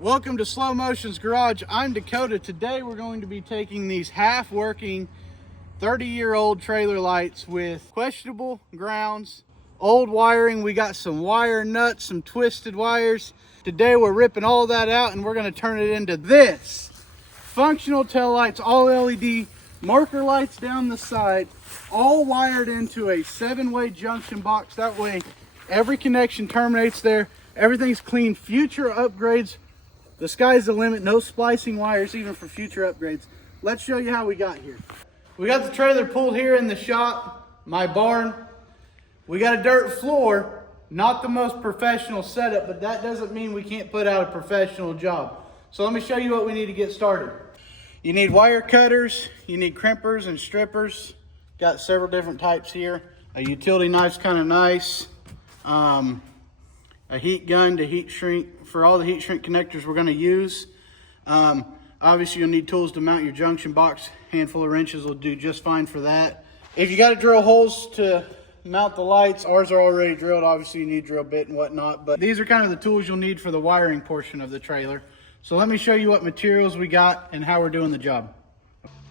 Welcome to Slow Motion's Garage. I'm Dakota. Today we're going to be taking these half-working 30-year-old trailer lights with questionable grounds, old wiring. We got some wire nuts, some twisted wires. Today we're ripping all that out and we're going to turn it into this. Functional tail lights, all LED, marker lights down the side, all wired into a 7-way junction box. That way every connection terminates there. Everything's clean. Future upgrades, the sky's the limit. No splicing wires even for future upgrades. Let's show you how we got here. We got the trailer pulled here in the shop, my barn. We got a dirt floor, not the most professional setup, but that doesn't mean we can't put out a professional job. So let me show you what we need to get started. You need wire cutters, you need crimpers and strippers. Got several different types here. A utility knife's kind of nice. A heat gun to heat shrink for all the heat shrink connectors we're going to use. Obviously you'll need tools to mount your junction box. Handful of wrenches will do just fine for that. If you got to drill holes to mount the lights, ours are already drilled. Obviously you need drill bit and whatnot, but these are kind of the tools you'll need for the wiring portion of the trailer. So let me show you what materials we got and how we're doing the job.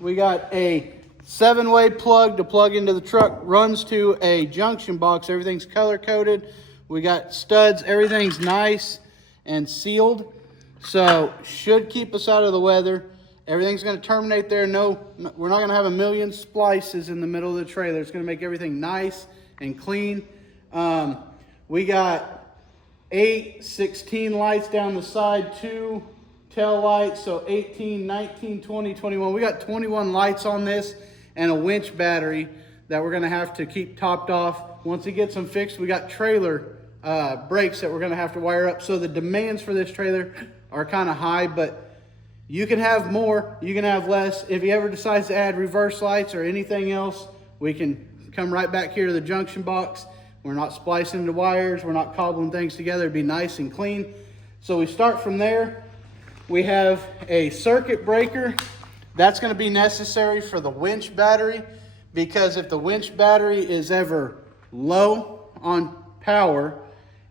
We got a 7-way plug to plug into the truck, runs to a junction box. Everything's color coded. We got studs, everything's nice and sealed, so should keep us out of the weather. Everything's going to terminate there. No, we're not going to have a million splices in the middle of the trailer. It's going to make everything nice and clean. We got 8 16 lights down the side, 2 tail lights, so 18, 19, 20, 21. We got 21 lights on this and a winch battery that we're going to have to keep topped off. Once we get them fixed, we got trailer brakes that we're going to have to wire up. So the demands for this trailer are kind of high, but you can have more, you can have less. If you ever decide to add reverse lights or anything else, we can come right back here to the junction box. We're not splicing the wires, we're not cobbling things together. It'd be nice and clean. So we start from there. We have a circuit breaker. That's going to be necessary for the winch battery, because if the winch battery is ever low on power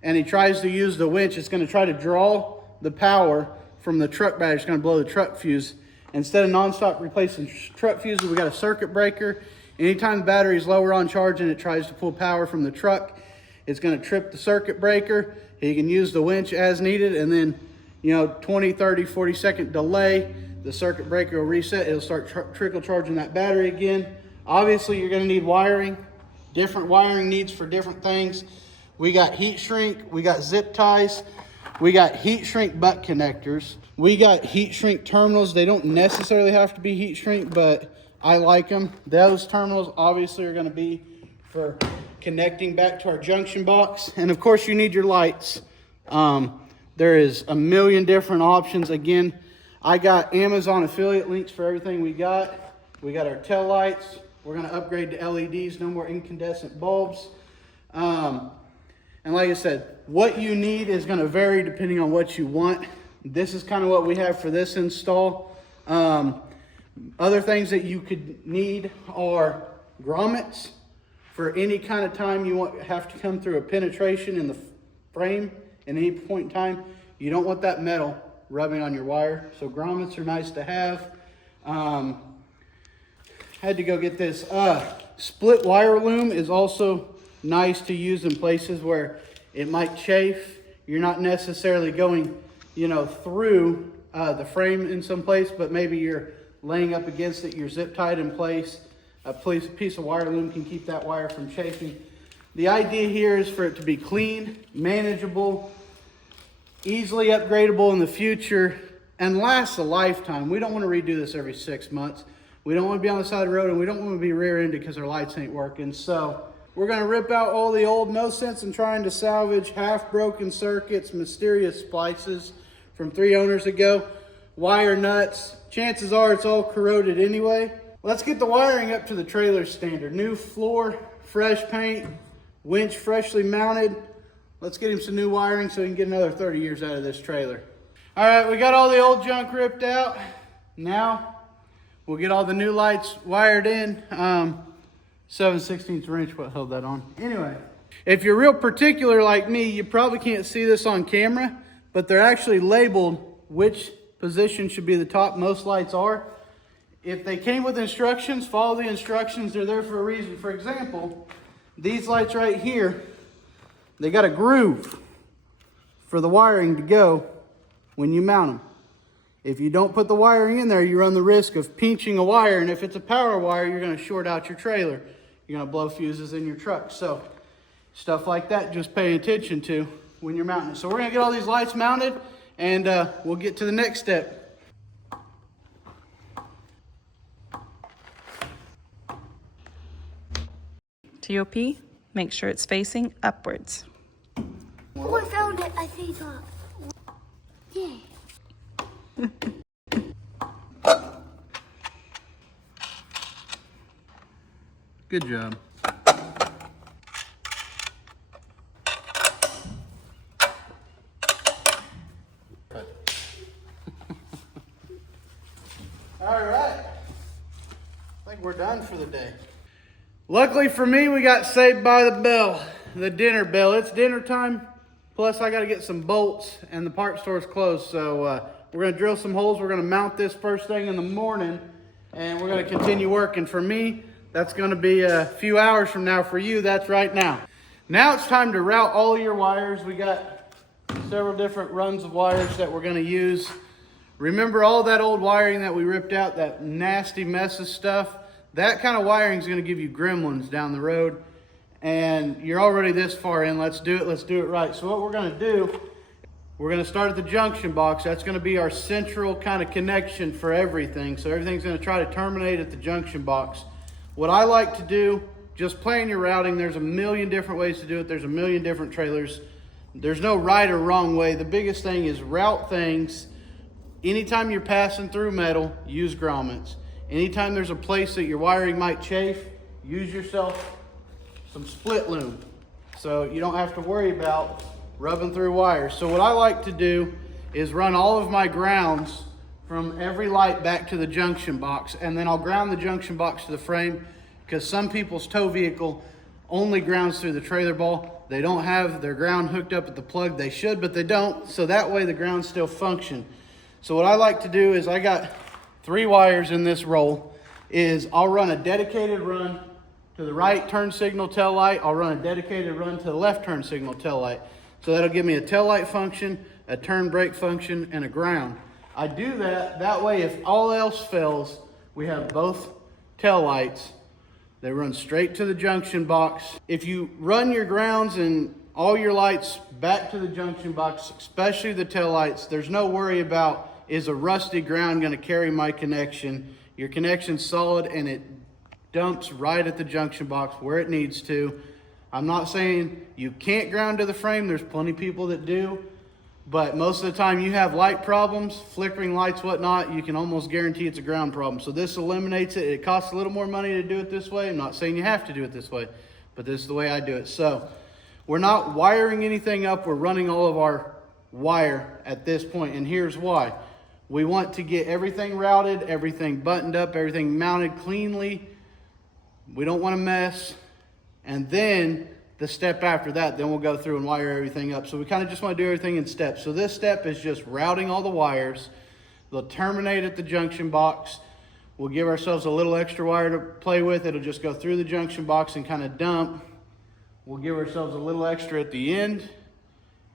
and he tries to use the winch, it's going to try to draw the power from the truck battery. It's going to blow the truck fuse. Instead of nonstop replacing truck fuses, we got a circuit breaker. Anytime the battery is lower on charge and it tries to pull power from the truck, it's going to trip the circuit breaker. He can use the winch as needed, and then 20, 30, 40 second delay, the circuit breaker will reset. It'll start trickle charging that battery again. Obviously you're going to need wiring, different wiring needs for different things. We got heat shrink, we got zip ties, we got heat shrink butt connectors, we got heat shrink terminals. They don't necessarily have to be heat shrink, but I like them. Those terminals obviously are going to be for connecting back to our junction box. And of course you need your lights. There is a million different options. Again, I got Amazon affiliate links for everything we got. We got our tail lights. We're going to upgrade to LEDs, no more incandescent bulbs. And like I said, what you need is going to vary depending on what you want. This is kind of what we have for this install. Other things that you could need are grommets for any kind of time you have to come through a penetration in the frame at any point in time. You don't want that metal rubbing on your wire, so grommets are nice to have. Had to go get this. Split wire loom is also nice to use in places where it might chafe. You're not necessarily going, through the frame in some place, but maybe you're laying up against it, you're zip tied in place. A piece of wire loom can keep that wire from chafing. The idea here is for it to be clean, manageable, easily upgradable in the future, and last a lifetime. We don't want to redo this every 6 months. We don't want to be on the side of the road, and we don't want to be rear-ended because our lights ain't working. So we're going to rip out all the old, no sense in trying to salvage half-broken circuits, mysterious splices from 3 owners ago, wire nuts. Chances are it's all corroded anyway. Let's get the wiring up to the trailer standard. New floor, fresh paint, winch freshly mounted. Let's get him some new wiring so he can get another 30 years out of this trailer. All right, we got all the old junk ripped out. Now we'll get all the new lights wired in. 7/16 wrench, what held that on? Anyway, if you're real particular like me, you probably can't see this on camera, but they're actually labeled which position should be the top. Most lights are. If they came with instructions, follow the instructions. They're there for a reason. For example, these lights right here, they got a groove for the wiring to go when you mount them. If you don't put the wiring in there, you run the risk of pinching a wire, and if it's a power wire, you're going to short out your trailer. You're going to blow fuses in your truck. So stuff like that, just pay attention to when you're mounting it. So we're going to get all these lights mounted, and we'll get to the next step. TOP, make sure it's facing upwards. Oh, I found it. I see top. Yeah. Good job. All right. I think we're done for the day. Luckily for me, we got saved by the bell, the dinner bell. It's dinner time. Plus, I got to get some bolts, and the part store's closed. So we're going to drill some holes. We're going to mount this first thing in the morning, and we're going to continue working. For me, that's going to be a few hours from now. For you, that's right now. Now it's time to route all of your wires. We got several different runs of wires that we're going to use. Remember all that old wiring that we ripped out, that nasty mess of stuff? That kind of wiring is going to give you gremlins down the road. And you're already this far in. Let's do it. Let's do it right. So what we're going to do, we're going to start at the junction box. That's going to be our central kind of connection for everything. So everything's going to try to terminate at the junction box. What I like to do, just plan your routing. There's a million different ways to do it. There's a million different trailers. There's no right or wrong way. The biggest thing is route things. Anytime you're passing through metal, use grommets. Anytime there's a place that your wiring might chafe, use yourself some split loom, so you don't have to worry about rubbing through wires. So what I like to do is run all of my grounds from every light back to the junction box, and then I'll ground the junction box to the frame, because some people's tow vehicle only grounds through the trailer ball. They don't have their ground hooked up at the plug. They should, but they don't, so that way the grounds still function. So what I like to do is, I got 3 wires in this roll, is I'll run a dedicated run to the right turn signal tail light. I'll run a dedicated run to the left turn signal tail light. So that'll give me a tail light function, a turn brake function, and a ground. I do that way if all else fails, we have both tail lights. They run straight to the junction box. If you run your grounds and all your lights back to the junction box, especially the tail lights, there's no worry about, is a rusty ground going to carry my connection? Your connection's solid, and it dumps right at the junction box where it needs to. I'm not saying you can't ground to the frame. There's plenty of people that do. But most of the time you have light problems, flickering lights, whatnot, you can almost guarantee it's a ground problem. So this eliminates it. It costs a little more money to do it this way. I'm not saying you have to do it this way, but this is the way I do it. So we're not wiring anything up. We're running all of our wire at this point, and here's why. We want to get everything routed, everything buttoned up, everything mounted cleanly. We don't want to mess. And then the step after that, then we'll go through and wire everything up. So we kind of just want to do everything in steps. So this step is just routing all the wires. They'll terminate at the junction box. We'll give ourselves a little extra wire to play with. It'll just go through the junction box and kind of dump. We'll give ourselves a little extra at the end,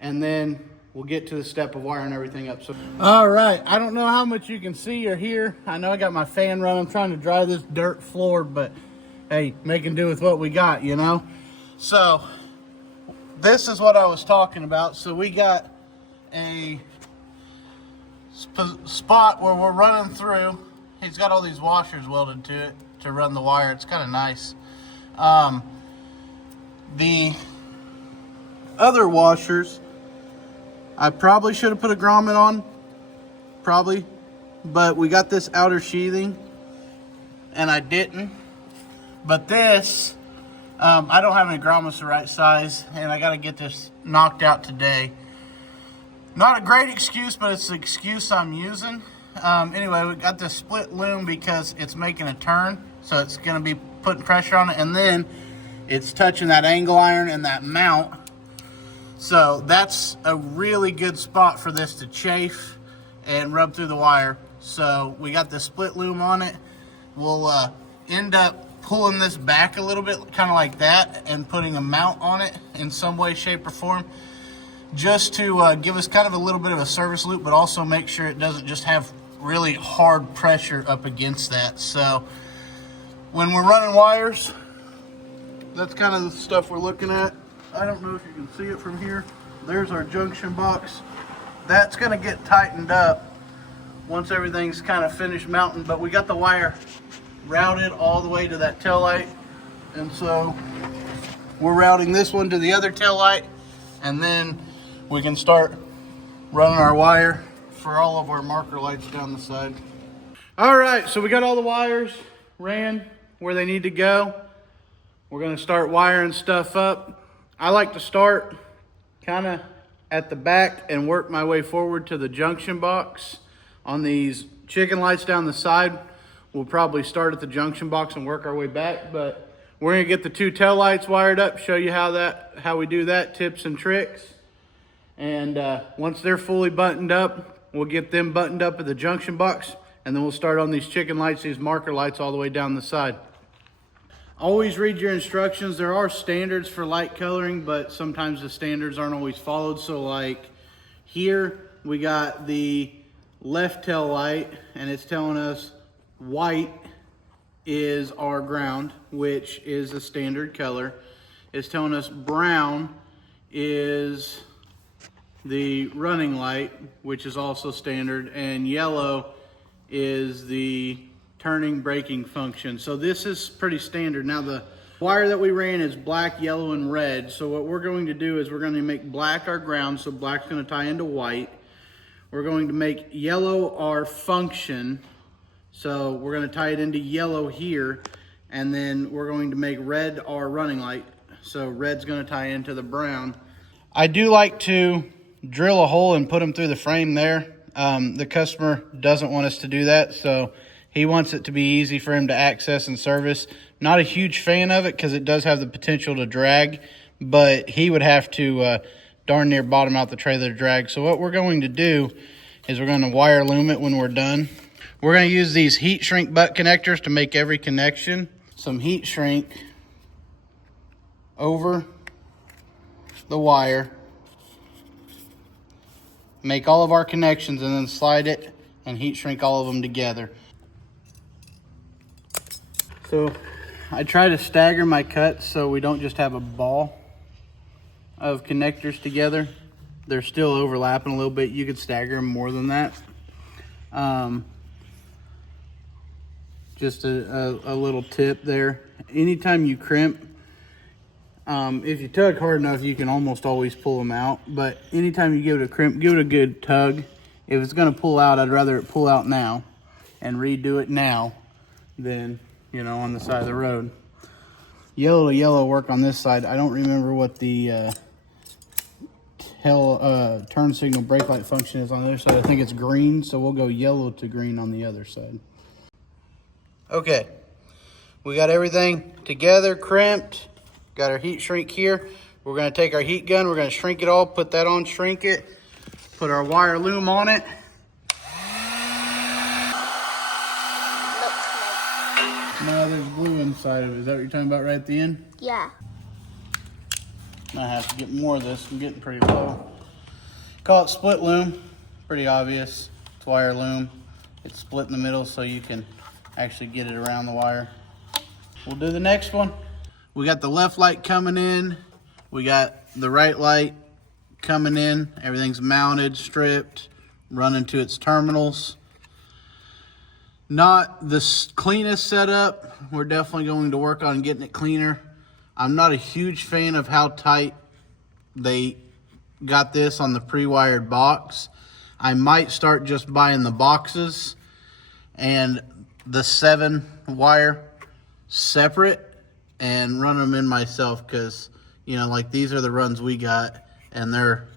and then we'll get to the step of wiring everything up. So, all right, I don't know how much you can see or hear. I know I got my fan running. I'm trying to dry this dirt floor, but hey, making do with what we got, you know? So this is what I was talking about. So we got a spot where we're running through. He's got all these washers welded to it to run the wire. It's kind of nice. The other washers, I probably should have put a grommet on, probably, but we got this outer sheathing and I didn't. But this, I don't have any grommets the right size, and I got to get this knocked out today. Not a great excuse, but it's the excuse I'm using. Anyway, we got this split loom because it's making a turn, so it's going to be putting pressure on it, and then it's touching that angle iron and that mount. So that's a really good spot for this to chafe. and rub through the wire. So we got the split loom on it. We'll end up pulling this back a little bit, kind of like that, and putting a mount on it in some way, shape, or form, just to give us kind of a little bit of a service loop, but also make sure it doesn't just have really hard pressure up against that. So when we're running wires, that's kind of the stuff we're looking at. I don't know if you can see it from here. There's our junction box. That's going to get tightened up once everything's kind of finished mounting, but we got the wire routed all the way to that tail light, and so we're routing this one to the other tail light, and then we can start running our wire for all of our marker lights down the side. All right, so we got all the wires ran where they need to go. We're going to start wiring stuff up. I like to start kind of at the back and work my way forward to the junction box. On these chicken lights down the side, we'll probably start at the junction box and work our way back, but we're gonna get the two tail lights wired up, show you how we do that, tips and tricks. And once they're fully buttoned up, we'll get them buttoned up at the junction box, and then we'll start on these chicken lights, these marker lights all the way down the side. Always read your instructions. There are standards for light coloring, but sometimes the standards aren't always followed. So like here, we got the left tail light, and it's telling us white is our ground, which is the standard color. It's telling us brown is the running light, which is also standard, and yellow is the turning braking function. So this is pretty standard. Now the wire that we ran is black, yellow, and red. So what we're going to do is we're going to make black our ground, so black's going to tie into white. We're going to make yellow our function, so we're going to tie it into yellow here, and then we're going to make red our running light, so red's going to tie into the brown. I do like to drill a hole and put them through the frame there. The customer doesn't want us to do that, so he wants it to be easy for him to access and service. Not a huge fan of it because it does have the potential to drag, but he would have to darn near bottom out the trailer to drag. So what we're going to do is we're going to wire loom it when we're done. We're going to use these heat shrink butt connectors to make every connection. Some heat shrink over the wire. Make all of our connections and then slide it and heat shrink all of them together. So I try to stagger my cuts so we don't just have a ball of connectors together. They're still overlapping a little bit. You could stagger them more than that. Just a little tip there. Anytime you crimp, if you tug hard enough, you can almost always pull them out. But anytime you give it a crimp, give it a good tug. If it's going to pull out, I'd rather it pull out now and redo it now than, you know, on the side of the road. Yellow to yellow work on this side. I don't remember what the turn signal brake light function is on the other side. I think it's green, so we'll go yellow to green on the other side. Okay, we got everything together, crimped. Got our heat shrink here. We're gonna take our heat gun, we're gonna shrink it all, put that on, shrink it, put our wire loom on it. No, there's glue inside of it. Is that what you're talking about right at the end? Yeah. I have to get more of this. I'm getting pretty low. Call it split loom. Pretty obvious. It's wire loom. It's split in the middle so you can actually get it around the wire. We'll do the next one. We got the left light coming in. We got the right light coming in. Everything's mounted, stripped, running to its terminals. Not the cleanest setup. We're definitely going to work on getting it cleaner. I'm not a huge fan of how tight they got this on the pre-wired box. I might start just buying the boxes and the 7 wire separate and run them in myself, because, you know, like these are the runs we got, and they're,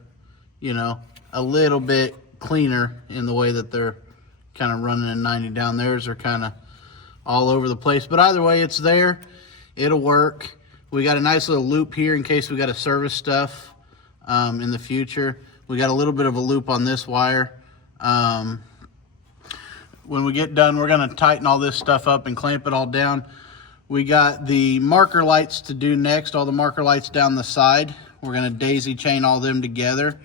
you know, a little bit cleaner in the way that they're kind of running in 90 down. Theirs are kind of all over the place, but either way, it's there. It'll work. We got a nice little loop here in case we got to service stuff in the future. We got a little bit of a loop on this wire When we get done, we're going to tighten all this stuff up and clamp it all down. We got the marker lights to do next, all the marker lights down the side. We're going to daisy chain all them together.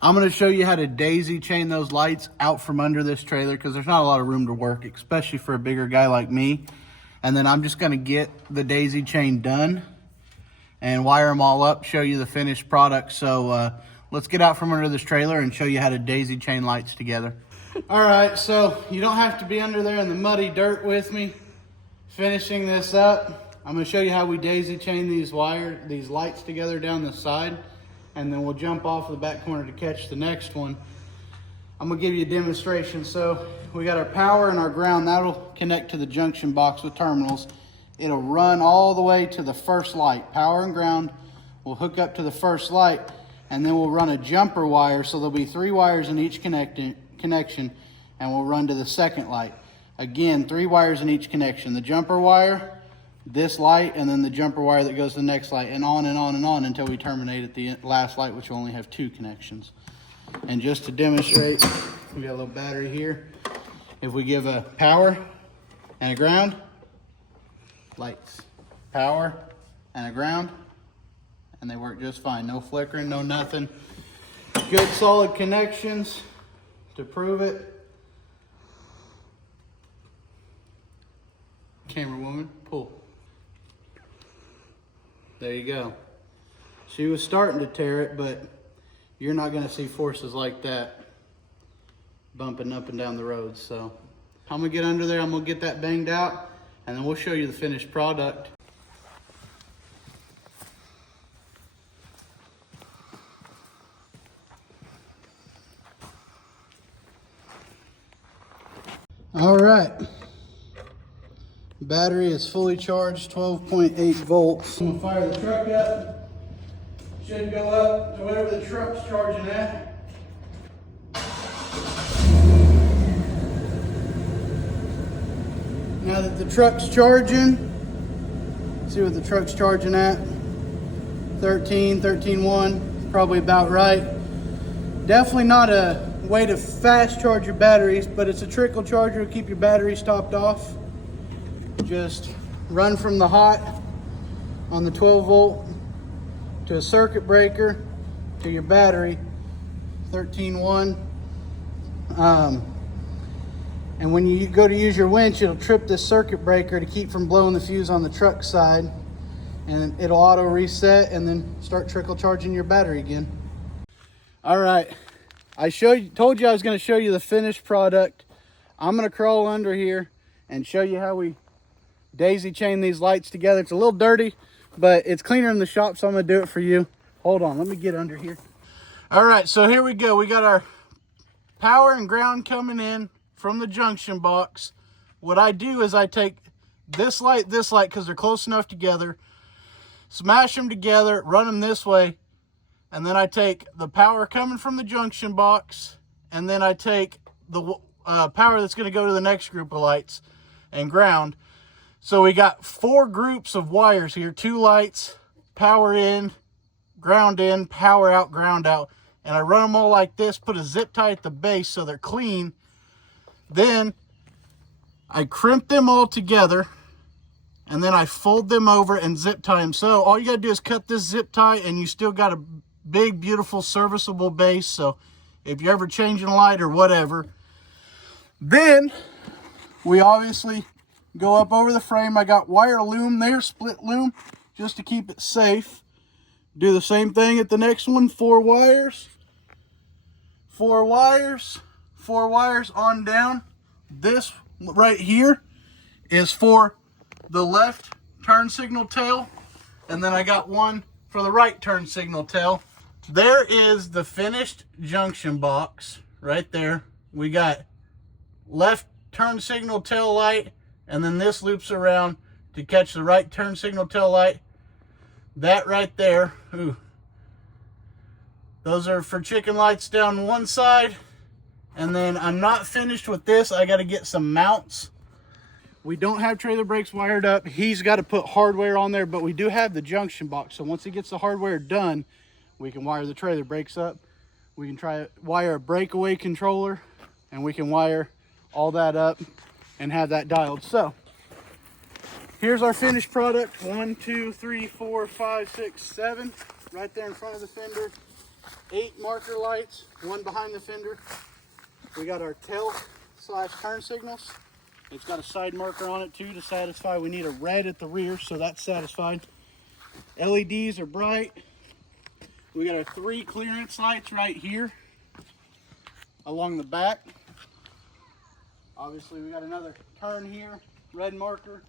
I'm going to show you how to daisy chain those lights out from under this trailer because there's not a lot of room to work, especially for a bigger guy like me. And then I'm just going to get the daisy chain done and wire them all up, show you the finished product. So let's get out from under this trailer and show you how to daisy chain lights together. All right, so you don't have to be under there in the muddy dirt with me finishing this up. I'm going to show you how we daisy chain these lights together down the side, and then we'll jump off the back corner to catch the next one. I'm going to give you a demonstration. So we got our power and our ground. That'll connect to the junction box with terminals. It'll run all the way to the first light. Power and ground will hook up to the first light, and then we'll run a jumper wire. So there'll be 3 wires in each connection, and we'll run to the second light. Again, 3 wires in each connection. The jumper wire, this light, and then the jumper wire that goes to the next light, and on and on and on until we terminate at the last light, which will only have 2 connections. And just to demonstrate, we got a little battery here. If we give a power and a ground, lights, power and a ground, and they work just fine. No flickering, no nothing. Good solid connections to prove it. Camera woman, pull. There you go. She was starting to tear it, but you're not going to see forces like that bumping up and down the road. So I'm going to get under there, I'm going to get that banged out, and then we'll show you the finished product. All right. Battery is fully charged, 12.8 volts. I'm gonna fire the truck up. Should go up to whatever the truck's charging at. Now that the truck's charging, see what the truck's charging at. 13.1, probably about right. Definitely not a way to fast charge your batteries, but it's a trickle charger to keep your batteries topped off. Just run from the hot on the 12 volt to a circuit breaker to your battery, 13.1. And when you go to use your winch, it'll trip this circuit breaker to keep from blowing the fuse on the truck side, and it'll auto reset and then start trickle charging your battery again. All right, I told you I was going to show you the finished product. I'm going to crawl under here and show you how we daisy chain these lights together. It's a little dirty, but it's cleaner in the shop, so I'm going to do it for you. Hold on, let me get under here. All right, so here we go. We got our power and ground coming in from the junction box. What I do is I take this light, because they're close enough together, smash them together, run them this way, and then I take the power coming from the junction box, and then I take the power that's going to go to the next group of lights and ground. So we got 4 groups of wires here, 2 lights, power in, power out, ground out. And I run them all like this, put a zip tie at the base so they're clean. Then I crimp them all together, and then I fold them over and zip tie them. So all you gotta do is cut this zip tie, and you still got a big, beautiful, serviceable base. So if you're ever changing a light or whatever, then we obviously go up over the frame. I got wire loom there, split loom, just to keep it safe. Do the same thing at the next one. 4 wires, 4 wires, 4 wires on down. This right here is for the left turn signal tail, and then I got one for the right turn signal tail. There is the finished junction box right there. We got left turn signal tail light, and then this loops around to catch the right turn signal tail light. That right there, ooh, those are for chicken lights down one side. And then I'm not finished with this. I got to get some mounts. We don't have trailer brakes wired up. He's got to put hardware on there, but we do have the junction box. So once he gets the hardware done, we can wire the trailer brakes up. We can wire a breakaway controller and we can wire all that up and have that dialed. So here's our finished product. 1, 2, 3, 4, 5, 6, 7 right there in front of the fender. 8 marker lights, 1 behind the fender. We got our tail / turn signals. It's got a side marker on it too to satisfy. We need a red at the rear, so that's satisfied. LEDs are bright. We got our 3 clearance lights right here along the back. Obviously we got another turn here, red marker.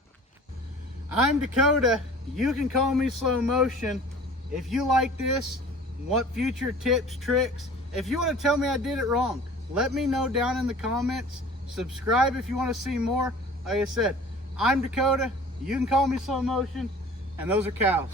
I'm Dakota. You can call me Slow Motion. If you like this, want future tips, tricks, if you want to tell me I did it wrong, let me know down in the comments. Subscribe if you want to see more. Like I said, I'm Dakota. You can call me Slow Motion, and those are cows.